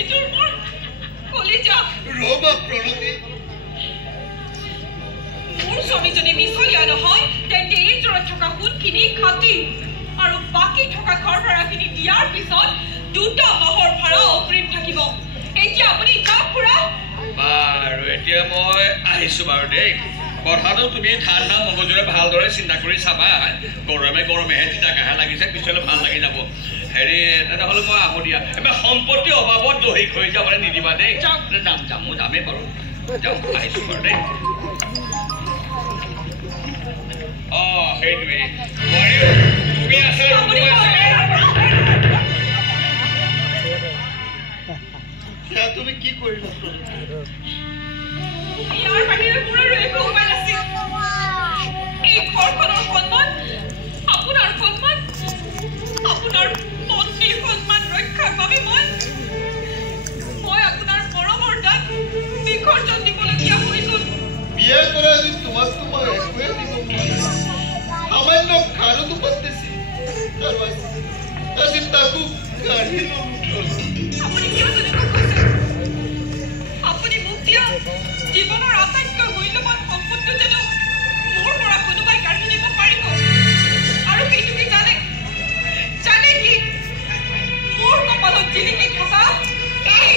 এইটোৰ মোৰ কলিজা ৰবা প্ৰণতি মোৰ স্বামীজনী মিছলীয়া নহয় তেন্তে এইযোৰত থকা সোণখিনি খাটি আৰু বাকী থকা ঘৰ ভাড়াখিনি দিয়াৰ পিছত 2টা মাহৰ ভাড়া অগ্ৰিম থাকিব এতিয়া আপুনি যাওক খুৰা বাৰু এতিয়া মই আহিছো বাৰু দেই কথাটো তুমি ঠাণ্ডা মগজুৰে ভালদৰে চিন্তা কৰি চাবা গৰমে গৰমেহে তিতাকাহে লাগিছে পিছলৈ ভাল লাগি যাব হেৰি তেনেহ'লে মই আহো দিয়া এবাৰ সম্পত্তি অভাৱত দহি হৈ যাবলৈ নিদিবা দেই যাম মই যামেই বাৰু যাওঁ আহিছো বাৰু দেই সেইটোৱেই তুমি আছে তুমি কি কৰিলা ইয়াৰ বাহিৰে মোৰ আৰু একো উপায় নাছিল এই ঘৰখনৰ সন্মান আপোনাৰ সন্মান আপোনাৰ পত্নীৰ সন্মান ৰক্ষাৰ বাবে মই আপোনাৰ মৰমৰ দান বিসৰ্জন দিবলগীয়া হৈ গ'ল বিয়া কৰা আজি তোমাক মই একোৱে দিব সামান্য খাৰতো পাতিছি আজি তাকো কাঢ়ি আপুনি কিয় তেনেকুৱা কৈছে আপুনি মোক দিয়া জীৱনৰ আটাইতকৈ মূল্যৱান সম্পত্তি যেন মোৰ পৰা কোনোবাই কাঢ়ি নিব পাৰিব আৰু সেইটো কি জানে কি মোৰ কপালত জিলিকি থকা এই